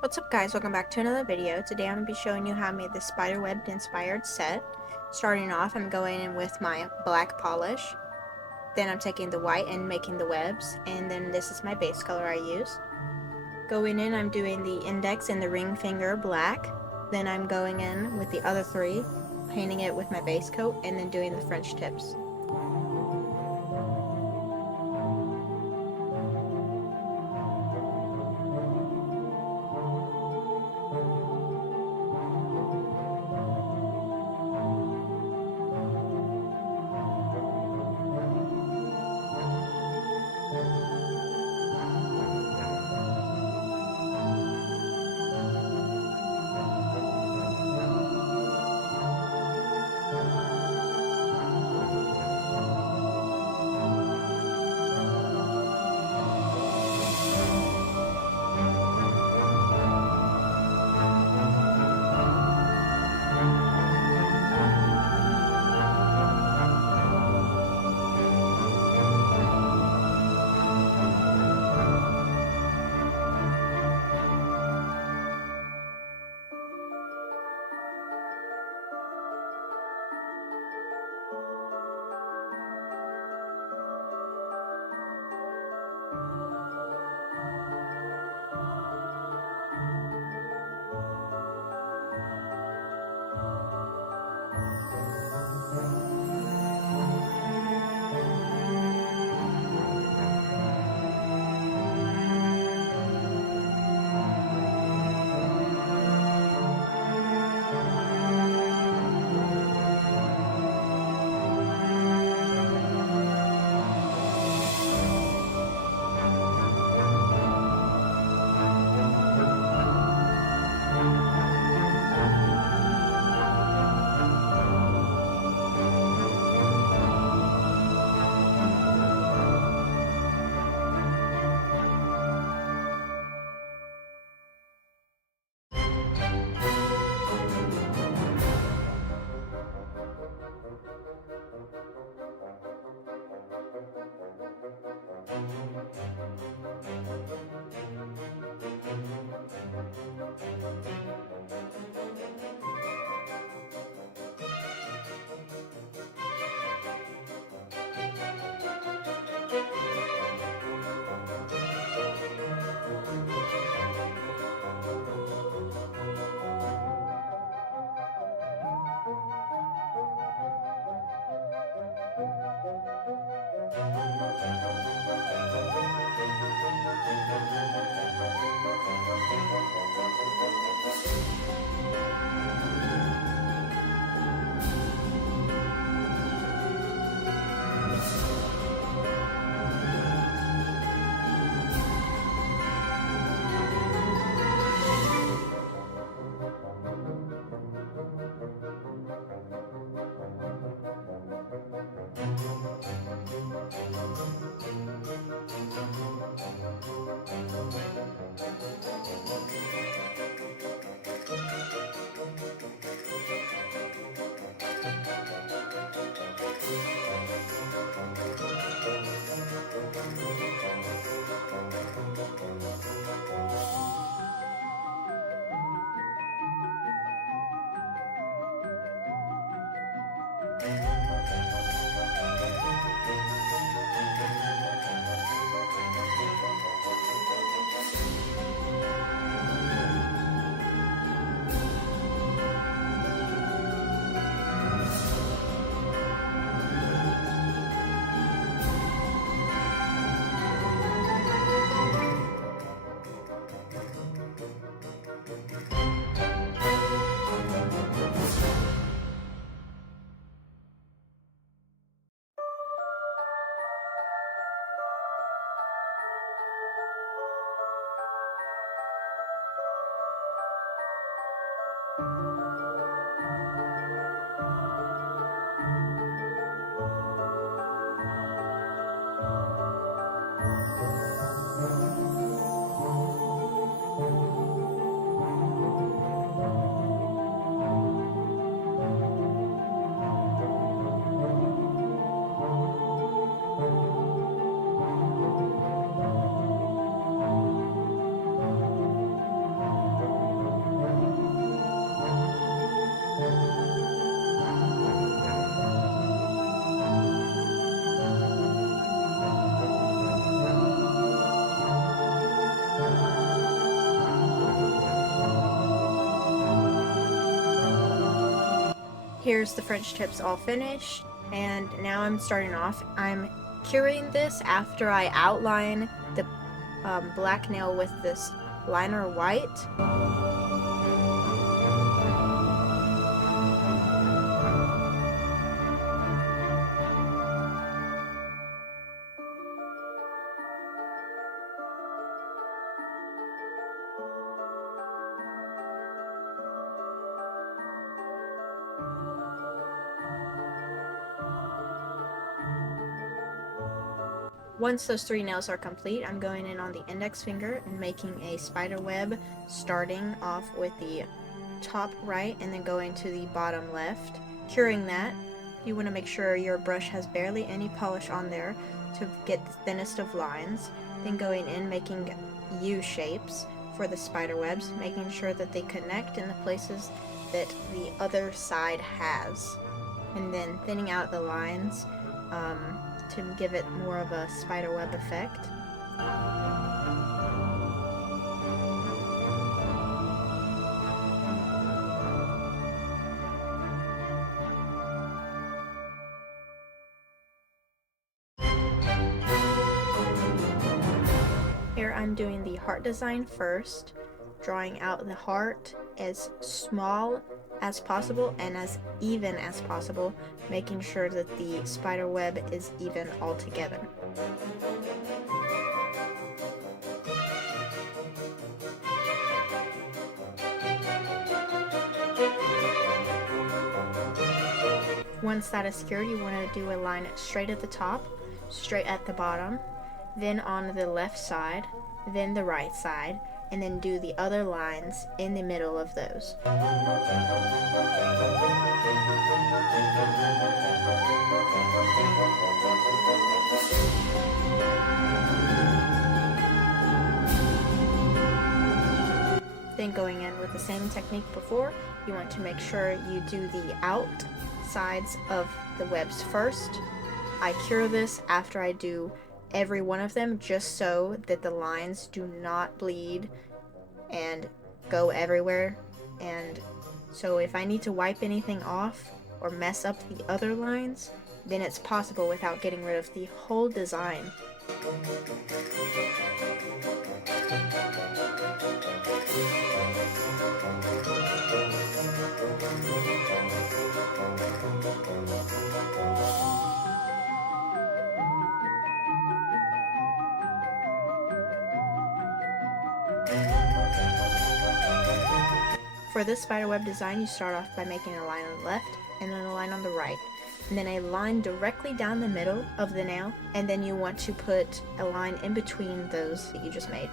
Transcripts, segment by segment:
What's up guys, welcome back to another video. Today I'm going to be showing you how I made this spiderweb inspired set. Starting off, I'm going in with my black polish. Then I'm taking the white and making the webs. And then this is my base color I use. Going in, I'm doing the index and the ring finger black. Then I'm going in with the other three, painting it with my base coat, and then doing the French tips. Here's the French tips all finished, and now I'm starting off. I'm curing this after I outline the black nail with this liner white. Once those 3 nails are complete, I'm going in on the index finger and making a spider web, starting off with the top right and then going to the bottom left. Curing that, you want to make sure your brush has barely any polish on there to get the thinnest of lines. Then going in, making U shapes for the spider webs, making sure that they connect in the places that the other side has. And then thinning out the lines to give it more of a spider web effect. Here I'm doing the heart design first, drawing out the heart as small as possible and as even as possible, making sure that the spider web is even all together. Once that is cured, you want to do a line straight at the top, straight at the bottom, then on the left side, then the right side, and then do the other lines in the middle of those. Then going in with the same technique before, you want to make sure you do the outsides of the webs first. I cure this after I do every one of them, just so that the lines do not bleed and go everywhere. And so if I need to wipe anything off or mess up the other lines, then it's possible without getting rid of the whole design. For this spiderweb design, you start off by making a line on the left and then a line on the right, and then a line directly down the middle of the nail, and then you want to put a line in between those that you just made.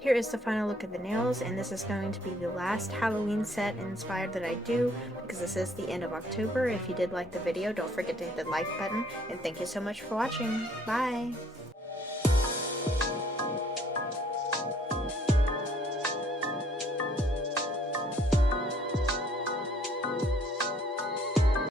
Here is the final look of the nails, and this is going to be the last Halloween set inspired that I do, because this is the end of October. If you did like the video, don't forget to hit the like button, and thank you so much for watching. Bye!